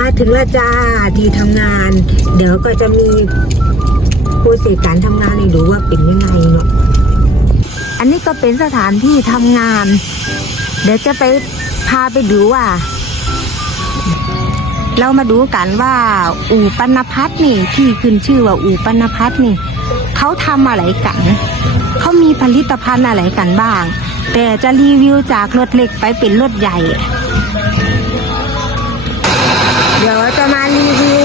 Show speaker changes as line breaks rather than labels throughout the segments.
มาถึงแล้วจ้าที่ทำงาน เดี๋ยวก็จะมีโปรเซสการทำงานให้ดูว่าเป็นยังไงเนาะอันนี้ก็เป็นสถานที่ทำงาน เดี๋ยวจะไปพาไปดูว่า เรามาดูกันว่า อู่ปนพัฒนี่ที่ขึ้นชื่อว่าอู่ปนพัฒน์นี่เขาทำอะไรกันเขามีผลิตภัณฑ์อะไรกันบ้าง แต่จะรีวิวจากรถเล็กไปเป็นรถใหญ่ เดี๋ยวจะมารีวิว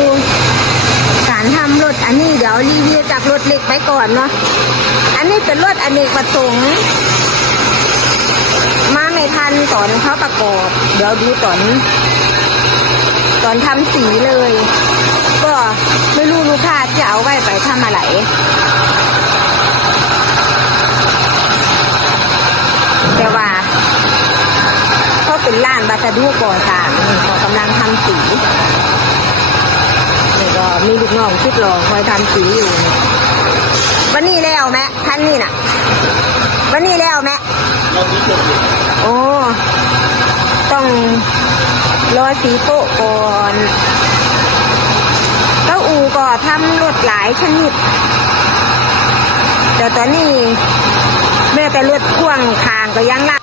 การทำรถอันนี้เดี๋ยวรีวิวจากรถเล็กไปก่อนเนาะอันนี้เป็นรถอเนกประสงค์มาไม่ทันตอนเขาประกอบ เดี๋ยวดูตอน ตอนทำสีเลย ก็ไม่รู้ลูกค้าจะเอาไว้ไปทำอะไร แต่ว่า เป็นร้านบัสดุก่อสร้างนี่เขากำลังทำสีนี่ก็มีลูกน้องคิดรอคอยทำสีอยู่วันนี้แล้วแม่ท่านนี่น่ะ วันนี้แล้วแม่โอ้ต้องรอสีโปะก่อนแล้วอูก็ทำรถหลายชนิด แต่ตอนนี้แม่แต่รถพ่วงคางก็ยังละ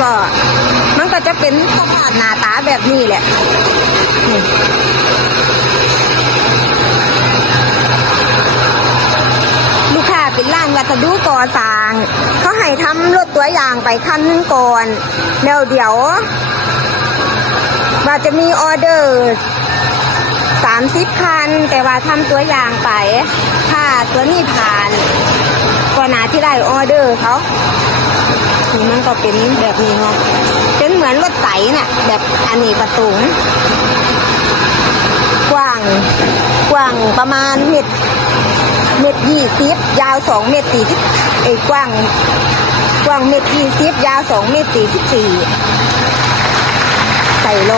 ก็ มันก็จะเป็นสภาพหน้าตาแบบนี้แหละลูกค้าเป็นร้านวัสดุก่อสร้าง เขาให้ทำรถตัวอย่างไปคันนึงก่อน แล้วเดี๋ยวว่าจะมีออเดอร์สามสิบคัน แต่ว่าทำตัวอย่างไป ถ้าตัวนี้ผ่านก็นาที่ได้ออเดอร์เขา นี่มันก็เป็นแบบนี้เนาะเป็นเหมือนรถไถน่ะ แบบอันนี้ประตูกว้างกว้างประมาณเมตรเมตรยี่สิบยาวสองเมตรสี่สิบไอ้กว้างกว้างเมตรยี่สิบยาวสองเมตรสี่สิบสี่ใส่โล